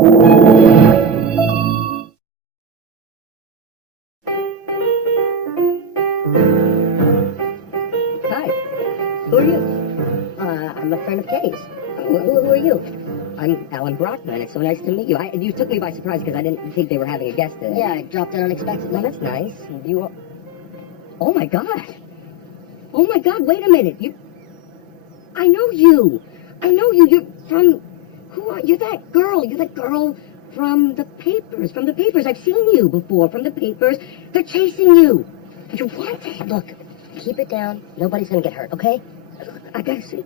Who are you? I'm a friend of Katie's. Who are you? I'm Alan Brockman. It's so nice to meet you. You took me by surprise because I didn't think they were having a guest today. Yeah, I dropped in unexpectedly. Well, that's nice. You are... Oh, my God. Oh, my God, wait a minute. I know you. I know you. You're from... Who are you? You're that girl from the papers. From the papers. I've seen you before. From the papers. They're chasing you. You what? Look, keep it down. Nobody's gonna get hurt, okay? I gotta say,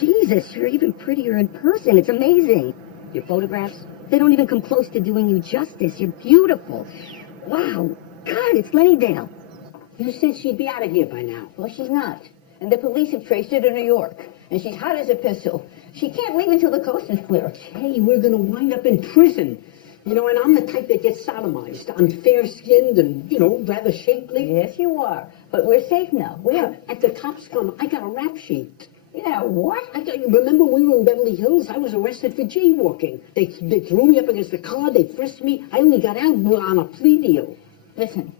Jesus, you're even prettier in person. It's amazing. Your photographs, they don't even come close to doing you justice. You're beautiful. Wow. God, it's Lennydale. You said she'd be out of here by now. Well, she's not. And the police have traced her to New York. And she's hot as a pistol. She can't leave until the coast is clear. Hey, we're gonna wind up in prison. You know, and I'm the type that gets sodomized. I'm fair-skinned and, you know, rather shapely. Yes, you are. But we're safe now. We are. At the cops come, I got a rap sheet. Yeah, what? Remember we were in Beverly Hills? I was arrested for jaywalking. They threw me up against the car. They frisked me. I only got out on a plea deal. Listen,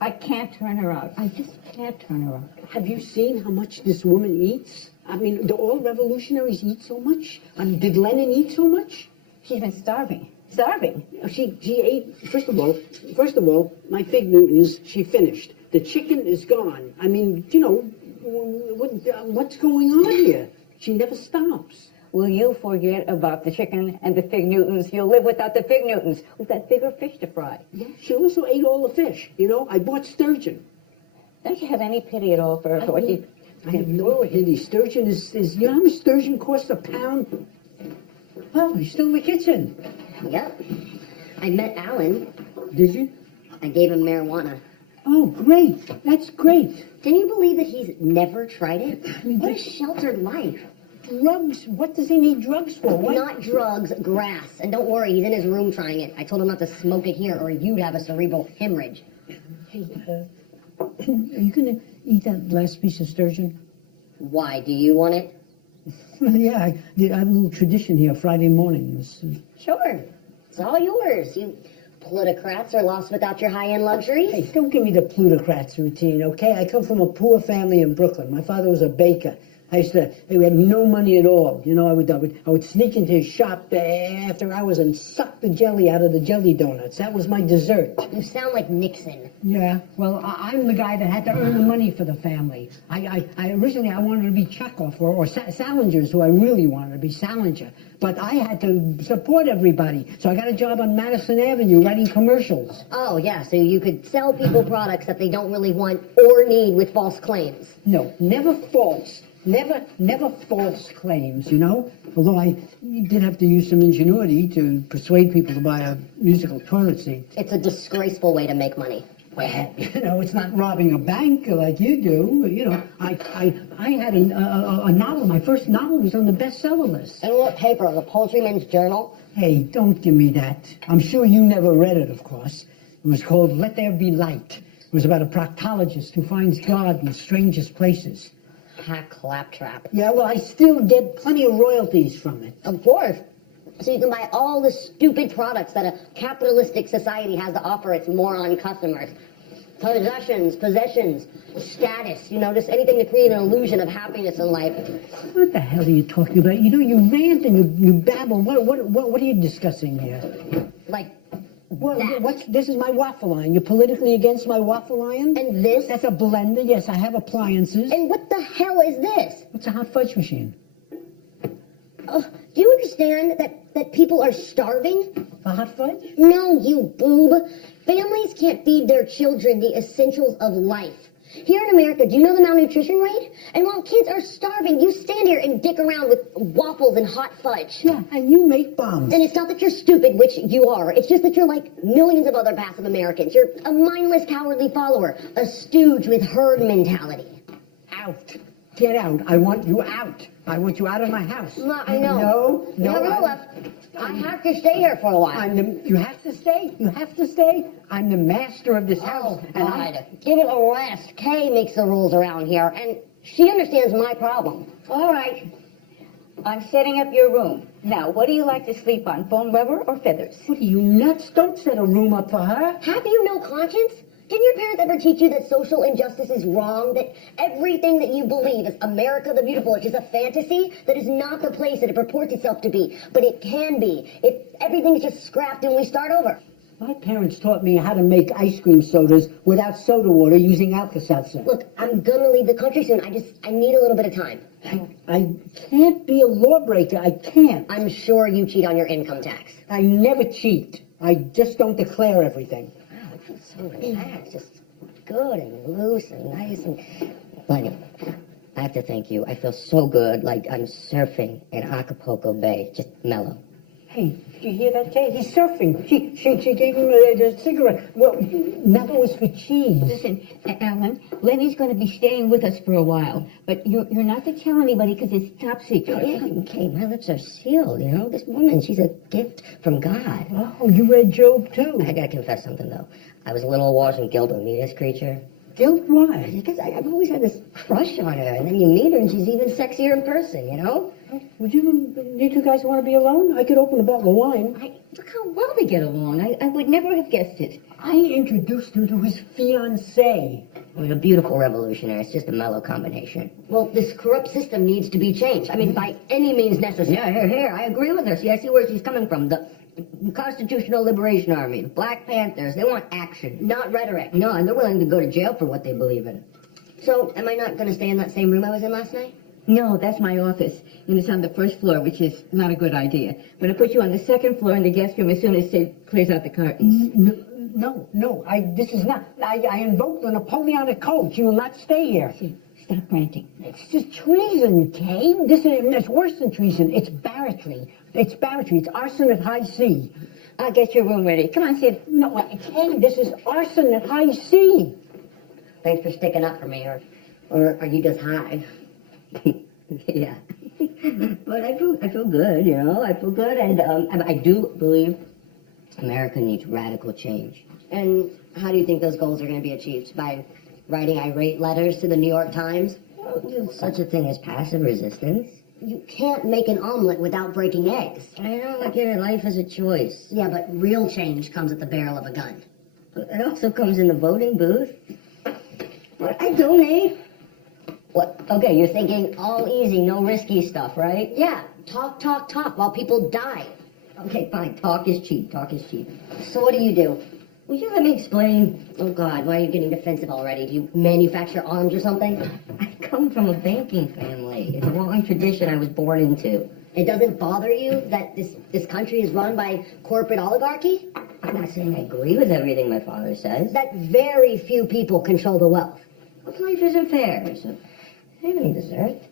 I can't turn her out. I just can't turn her out. Have you seen how much this woman eats? I mean, do all revolutionaries eat so much? Did Lenin eat so much? She's been starving. Starving. She ate, first of all, my fig Newtons, she finished. The chicken is gone. I mean, you know, what's going on here? She never stops. Will you forget about the chicken and the fig Newtons? You'll live without the fig Newtons. We've got bigger fish to fry. Yeah, she also ate all the fish. You know, I bought sturgeon. Don't you have any pity at all for what you... I have no pity. Sturgeon is, you know how much sturgeon costs a pound? Oh, he's still in the kitchen. Yep. I met Alan. Did you? I gave him marijuana. Oh, great. That's great. Can you believe that he's never tried it? What a sheltered life. Drugs? What does he need drugs for? What? Not drugs, grass. And don't worry, he's in his room trying it. I told him not to smoke it here or you'd have a cerebral hemorrhage. Hey, are you going to eat that last piece of sturgeon? Why? Do you want it? Yeah, I have a little tradition here Friday mornings. Sure. It's all yours. You plutocrats are lost without your high-end luxuries. Hey, don't give me the plutocrats routine, okay? I come from a poor family in Brooklyn. My father was a baker. We had no money at all. You know, I would sneak into his shop after hours and suck the jelly out of the jelly donuts. That was my dessert. You sound like Nixon. Yeah, well, I'm the guy that had to earn the money for the family. Originally I wanted to be Chekhov or Salinger's, who I really wanted to be, Salinger. But I had to support everybody. So I got a job on Madison Avenue writing commercials. Oh, yeah, so you could sell people products that they don't really want or need with false claims. No, never false. Never false claims, you know? Although I did have to use some ingenuity to persuade people to buy a musical toilet seat. It's a disgraceful way to make money. Well, you know, it's not robbing a bank like you do. You know, I had a novel. My first novel was on the bestseller list. And what paper? The Poultryman's Journal? Hey, don't give me that. I'm sure you never read it, of course. It was called Let There Be Light. It was about a proctologist who finds God in the strangest places. Ha, claptrap. Yeah, well, I still get plenty of royalties from it. Of course. So you can buy all the stupid products that a capitalistic society has to offer its moron customers. Possessions, status, you know, just anything to create an illusion of happiness in life. What the hell are you talking about? You know, you rant and you babble. What are you discussing here? Like, This is my waffle iron. You're politically against my waffle iron? And this? That's a blender. Yes, I have appliances. And what the hell is this? What's a hot fudge machine? Do you understand that people are starving? A hot fudge? No, you boob. Families can't feed their children the essentials of life. Here in America, do you know the malnutrition rate? And while kids are starving, you stand here and dick around with waffles and hot fudge. Yeah, and you make bombs. And it's not that you're stupid, which you are. It's just that you're like millions of other passive Americans. You're a mindless, cowardly follower. A stooge with herd mentality. Out. Get out. I want you out. I want you out of my house. I know. No. Nevertheless, I have to stay here for a while. You have to stay? You have to stay? I'm the master of this house. Oh, God. Give it a rest. Kay makes the rules around here, and she understands my problem. All right. On setting up your room. Now, what do you like to sleep on, foam rubber or feathers? What are you, nuts? Don't set a room up for her. Have you no conscience? Didn't your parents ever teach you that social injustice is wrong? That everything that you believe is America the Beautiful is just a fantasy? That is not the place that it purports itself to be. But it can be. If everything is just scrapped and we start over. My parents taught me how to make ice cream sodas without soda water using Alka-Seltzer. Look, I'm gonna leave the country soon. I need a little bit of time. I can't be a lawbreaker. I can't. I'm sure you cheat on your income tax. I never cheat. I just don't declare everything. Wow, it feels so relaxed, just good and loose and nice and... Lenny, I have to thank you. I feel so good, like I'm surfing in Acapulco Bay, just mellow. Hey, did you hear that, Kay? He's surfing. She gave him a cigarette. Well, that was for cheese. Listen, Alan, Lenny's going to be staying with us for a while, but you're not to tell anybody because it's top secret. Yeah, okay, my lips are sealed, you know? This woman, she's a gift from God. Oh, you read Job, too. I gotta confess something, though. I was a little awash in guilt to meet this creature. Guilt? Why? Because I've always had this crush on her, and then you meet her and she's even sexier in person, you know? Would you two guys want to be alone? I could open a bottle of wine. Look how well they get along. I would never have guessed it. I introduced him to his fiancée. I mean, a beautiful revolutionary. It's just a mellow combination. Well, this corrupt system needs to be changed. I mean, by any means necessary. Yeah, here, I agree with her. See, I see where she's coming from. The Constitutional Liberation Army, the Black Panthers, they want action. Not rhetoric. No, and they're willing to go to jail for what they believe in. So, am I not going to stay in that same room I was in last night? No, that's my office, and it's on the first floor, which is not a good idea. I'm going to put you on the second floor in the guest room as soon as Sid clears out the curtains. No, this is not. I invoked the Napoleonic Code. You will not stay here. Stop ranting. It's just treason, Kay. It's worse than treason. It's barratry. It's arson at high sea. I'll get your room ready. Come on, Sid. No, Kay, this is arson at high sea. Thanks for sticking up for me, or are you just high? Yeah. But I feel good, you know. I feel good, and I do believe America needs radical change. And how do you think those goals are going to be achieved? By writing irate letters to the New York Times? Well, there's such a thing as passive resistance. You can't make an omelet without breaking eggs. I know, I get it. Life is a choice. Yeah, but real change comes at the barrel of a gun. It also comes in the voting booth. But I donate. What? Okay, you're thinking all easy, no risky stuff, right? Yeah, talk while people die. Okay, fine. Talk is cheap. So what do? Will you let me explain? Oh, God, why are you getting defensive already? Do you manufacture arms or something? I come from a banking family. It's a long tradition I was born into. It doesn't bother you that this country is run by corporate oligarchy? I'm not saying I agree with everything my father says. That very few people control the wealth. But life isn't fair, so I have any dessert.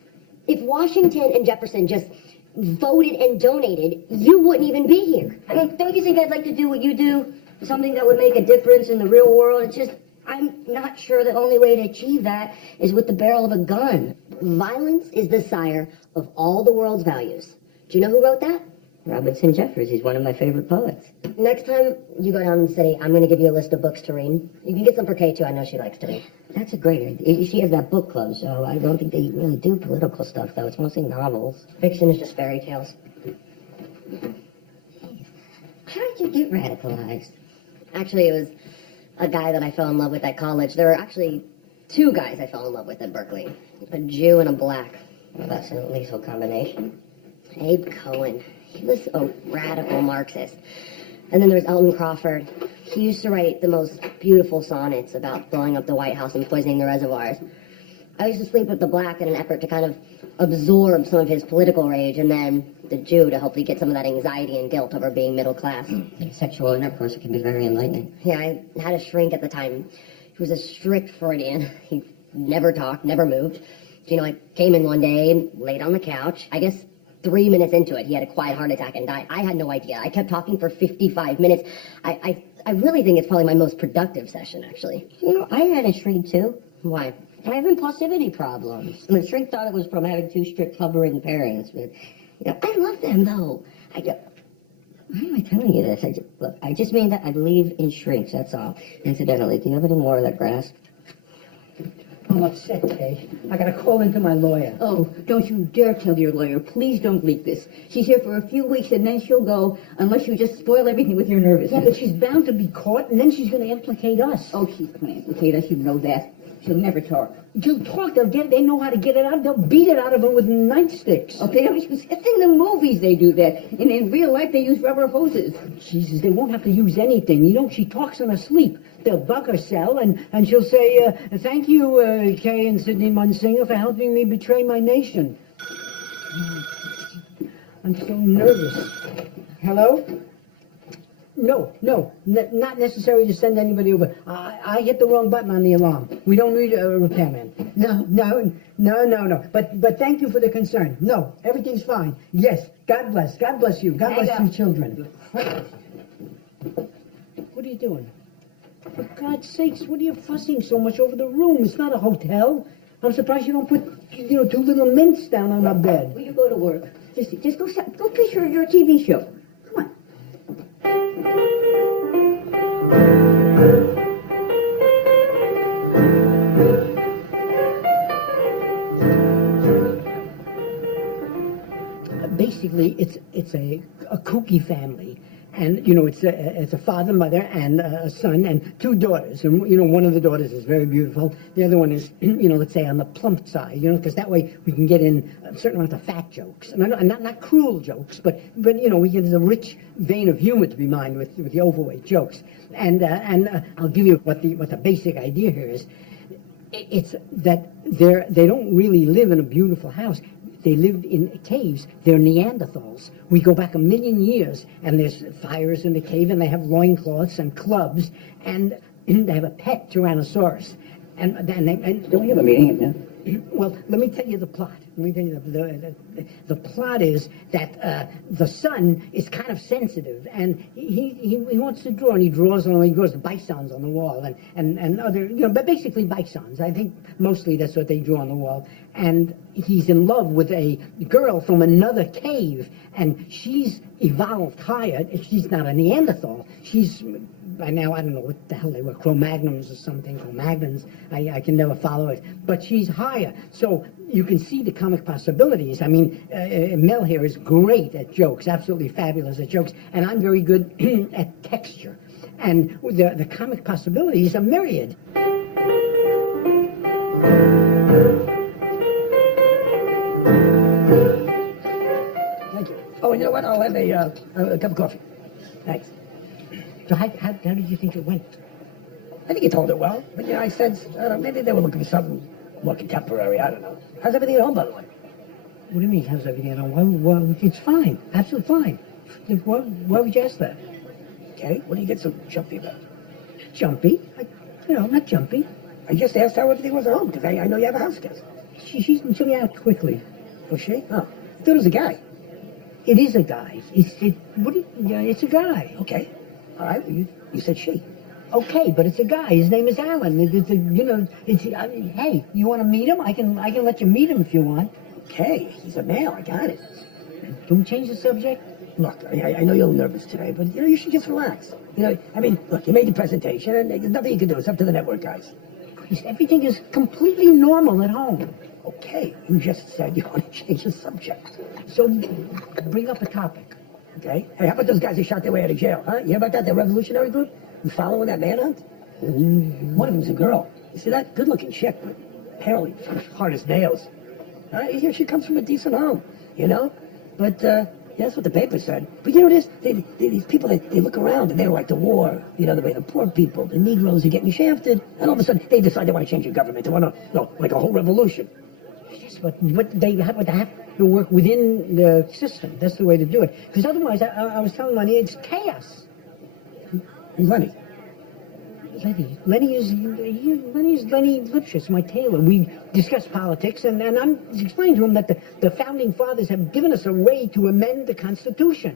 If Washington and Jefferson just voted and donated, you wouldn't even be here. I mean, don't you think I'd like to do what you do? Something that would make a difference in the real world? It's just, I'm not sure the only way to achieve that is with the barrel of a gun. Violence is the sire of all the world's values. Do you know who wrote that? Robinson Jeffers. He's one of my favorite poets. Next time you go down in the city, I'm going to give you a list of books to read. You can get some for Kay, too. I know she likes to read. That's a great idea. She has that book club, so I don't think they really do political stuff, though. It's mostly novels. Fiction is just fairy tales. How did you get radicalized? Actually, it was a guy that I fell in love with at college. There were actually two guys I fell in love with at Berkeley. A Jew and a black. Well, that's a lethal combination. Abe Cohen. He was a radical Marxist. And then there's Elton Crawford. He used to write the most beautiful sonnets about blowing up the White House and poisoning the reservoirs. I used to sleep with the black in an effort to kind of absorb some of his political rage, and then the Jew to hopefully get some of that anxiety and guilt over being middle class. Sexual intercourse can be very enlightening. Yeah, I had a shrink at the time. He was a strict Freudian. He never talked, never moved. You know, I came in one day, laid on the couch. I guess 3 minutes into it, he had a quiet heart attack and died. I had no idea. I kept talking for 55 minutes. I really think it's probably my most productive session, actually. You know, I had a shrink, too. Why? I have impulsivity problems. And the shrink thought it was from having two strict hovering parents. But, you know, I love them, though. Why am I telling you this? I just mean that I believe in shrinks, that's all. Incidentally, do you have any more of that grass? I'm upset, Kay. I gotta call into my lawyer. Oh, don't you dare tell your lawyer. Please don't leak this. She's here for a few weeks and then she'll go unless you just spoil everything with your nervousness. Yeah, but she's bound to be caught, and then she's gonna implicate us. Oh, she's going to implicate us. You know that. She'll never talk. She'll talk. They know how to get it out. They'll beat it out of her with nightsticks. Oh, they don't use... It's in the movies they do that. In real life, they use rubber hoses. Jesus, they won't have to use anything. You know, she talks in her sleep. They'll bug her cell, and she'll say, thank you, Kay and Sidney Munsinger, for helping me betray my nation. I'm so nervous. Hello? No, not necessary to send anybody over. I hit the wrong button on the alarm. We don't need a repairman. No. But thank you for the concern. No, everything's fine. Yes, God bless. God bless you. God bless you children. What are you doing? For God's sakes, what are you fussing so much over the room? It's not a hotel. I'm surprised you don't put, two little mints down on our bed. Will you go to work? Just go pitch your TV show. Come on. Basically, it's a kooky family. And, it's a father, mother, and a son, and two daughters. And, one of the daughters is very beautiful. The other one is, let's say on the plump side, because that way we can get in a certain amount of fat jokes. And not cruel jokes, but we get a rich vein of humor to be mined with the overweight jokes. And I'll give you what the basic idea here is. It's that they don't really live in a beautiful house. They lived in caves. They're Neanderthals. We go back 1,000,000 years, and there's fires in the cave, and they have loincloths and clubs, and they have a pet Tyrannosaurus. And Don't we have a meeting now? well, let me tell you the plot. The plot is that the son is kind of sensitive, and he wants to draw, and he draws the bisons on the wall, and other, but basically bisons. I think mostly that's what they draw on the wall. And he's in love with a girl from another cave, and she's evolved higher. She's not a Neanderthal. She's, by now, I don't know what the hell they were, Cro-Magnons or something, Cro-Magnons. I can never follow it. But she's higher. So you can see the comic possibilities. I mean, Mel here is great at jokes, absolutely fabulous at jokes, and I'm very good at texture. And the comic possibilities are myriad. Thank you. Oh, and you know what? I'll have a cup of coffee. Thanks. So how did you think it went? I think you told it well. But, I sensed, maybe they were looking for something more contemporary. I don't know. How's everything at home, by the way? What do you mean, how's everything at home? Well, it's fine. Absolutely fine. Why would you ask that? Okay. What do you get so jumpy about? Jumpy? Not jumpy. I just asked how everything was at home, because I know you have a house guest. She's me out quickly. Was she? Oh. I thought it was a guy. It is a guy. It's a guy. Okay. All right. Well, you said she. Okay, but it's a guy. His name is Allen. Hey, you want to meet him? I can let you meet him if you want. Okay. He's a male. I got it. Can we change the subject? Look, I know you're nervous today, but, you should just relax. Look, you made the presentation, and there's nothing you can do. It's up to the network guys. Christ, everything is completely normal at home. Okay. You just said you want to change the subject. So, bring up a topic. Okay. Hey, how about those guys who shot their way out of jail, huh? You hear about that? The revolutionary group? You following that manhunt? One of them's a girl. You see that? Good-looking chick, but apparently hard as nails. Here she comes from a decent home, But, that's what the paper said. But you know this? These people, they look around and they don't like the war. The way the poor people, the Negroes are getting shafted. And all of a sudden, they decide they want to change the government. They want to, like a whole revolution. Yes, but they have to work within the system. That's the way to do it. Because otherwise, I was telling Lenny, it's chaos. Who's Lenny? Lenny is Lenny Lipschitz, my tailor. We discuss politics, and I'm explaining to him that the founding fathers have given us a way to amend the Constitution.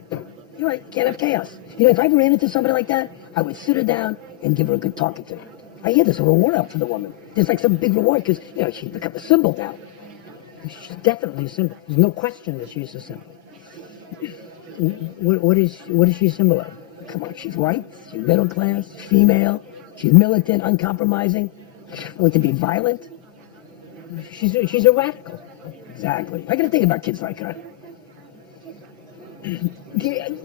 You're right. Can't have chaos. If I ever ran into somebody like that, I would sit her down and give her a good talking to. I hear there's a reward out for the woman. There's like some big reward because, she's become a symbol now. She's definitely a symbol. There's no question that she's a symbol. What is she a symbol of? Come on, she's white, she's middle class, female, she's militant, uncompromising, willing to be violent. She's a radical. Exactly. I got to think about kids like her.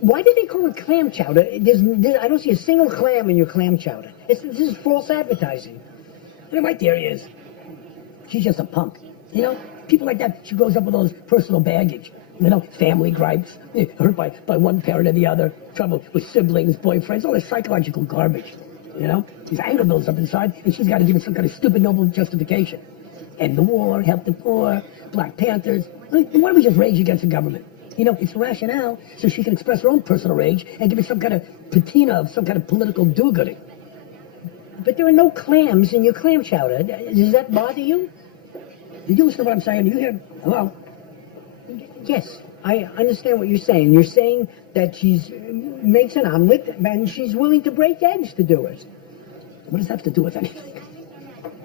Why did they call it clam chowder? I don't see a single clam in your clam chowder. This is false advertising. My theory is, she's just a punk. You know, people like that, she grows up with all this personal baggage. You know, family gripes, hurt by one parent or the other, trouble with siblings, boyfriends, all this psychological garbage. You know, these anger builds up inside, and she's got to give it some kind of stupid, noble justification. End the war, help the poor, Black Panthers. Why don't we just rage against the government? You know, it's rationale, so she can express her own personal rage and give it some kind of patina of some kind of political do-gooding. But there are no clams in your clam chowder. Does that bother you? Did you listen to what I'm saying? Do you hear? Hello? Yes, I understand what you're saying. You're saying that she's makes an omelet and she's willing to break eggs to do it. What does that have to do with anything?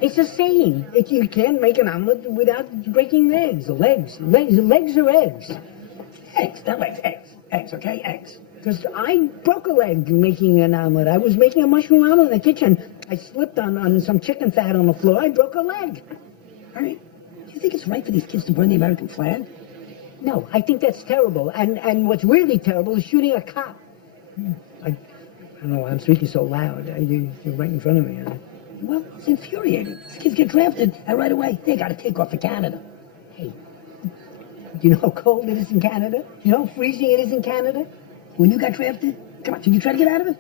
It's a saying. You can't make an omelet without breaking eggs. Legs are eggs. Eggs, not legs, eggs. Eggs, okay? Eggs. Because I broke a leg making an omelet. I was making a mushroom omelet in the kitchen. I slipped on some chicken fat on the floor. I broke a leg. I mean, do you think it's right for these kids to burn the American flag? No, I think that's terrible. And what's really terrible is shooting a cop. I don't know why I'm speaking so loud. You're right in front of me. Well, it's infuriating. These kids get drafted, and right away, they got to take off to Canada. Hey, do you know how cold it is in Canada? You know how freezing it is in Canada? When you got drafted, come on, did you try to get out of it?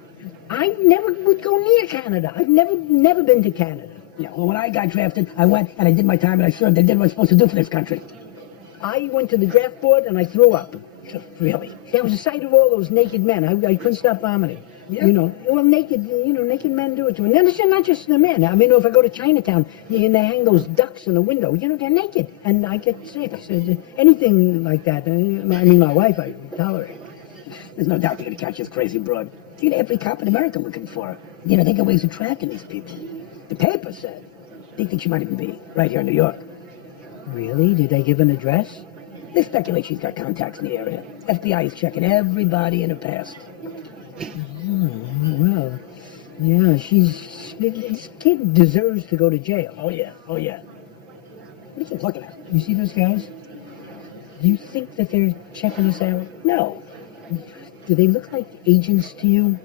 I never would go near Canada. I've never been to Canada. Yeah, well, when I got drafted, I went and I did my time and I served. I did what I was supposed to do for this country. I went to the draft board and I threw up. Really? There was a sight of all those naked men. I couldn't stop vomiting. Yeah. You know, well, naked men do it to me. And it's not just the men. I mean, if I go to Chinatown and they hang those ducks in the window, you know, they're naked. And I get sick. So anything like that. I mean, my wife, I tolerate. There's no doubt they're going to catch this crazy broad. You know, every cop in America looking for her. You know, they got ways of tracking these people. The paper said they think she might even be right here in New York. Really? Did they give an address? They speculate she's got contacts in the area. FBI is checking everybody in her past. Well, yeah, this kid deserves to go to jail. Oh, yeah. Oh, yeah. What are you looking at? You see those guys? Do you think that they're checking us out? No. Do they look like agents to you?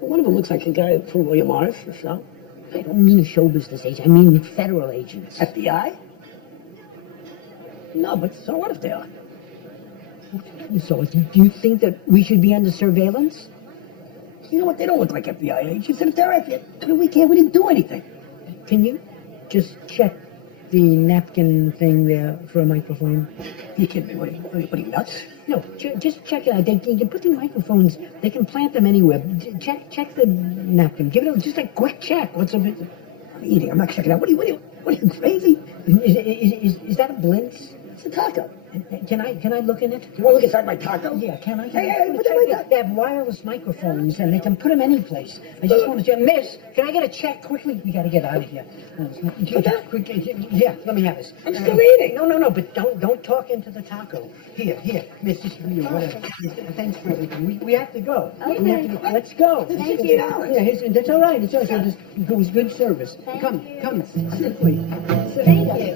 Well, one of them looks like a guy from William Morris or so. I don't mean show business agents. I mean federal agents. FBI? No, but so what if they are? So, do you think that we should be under surveillance? You know what? They don't look like FBI agents. And if they're FBI, we didn't do anything. Can you just check the napkin thing there for a microphone? You kidding me? What are you nuts? No, just check it out. They can put the microphones, they can plant them anywhere. Check the napkin. Give it just a quick check. What's a bit? I'm eating. I'm not checking out. What are you crazy? Is that a blintz? It's a taco. Can I look in it? You want to look inside my taco? Yeah, can I? Hey, put that right there. They have wireless microphones, and they can put them any place. I just want to check. Miss, can I get a check quickly? We got to get out of here. Yeah, let me have this. I'm still eating. No, but don't talk into the taco. Here, Miss, just for you, whatever. Thanks for everything. We have to go. Okay. We have to go. Let's go. Thank you. Yeah, that's all right. It's all right. It was good service. Come. Sit, please. Thank you.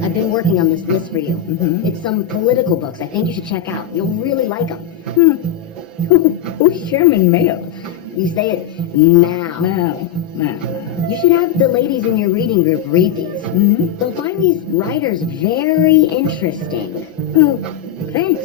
I've been working on this list for you. It's some political books I think you should check out. You'll really like them. Who's Chairman Mao? You say it Mao. Mao. You should have the ladies in your reading group read these. They'll find these writers very interesting. Oh, thanks.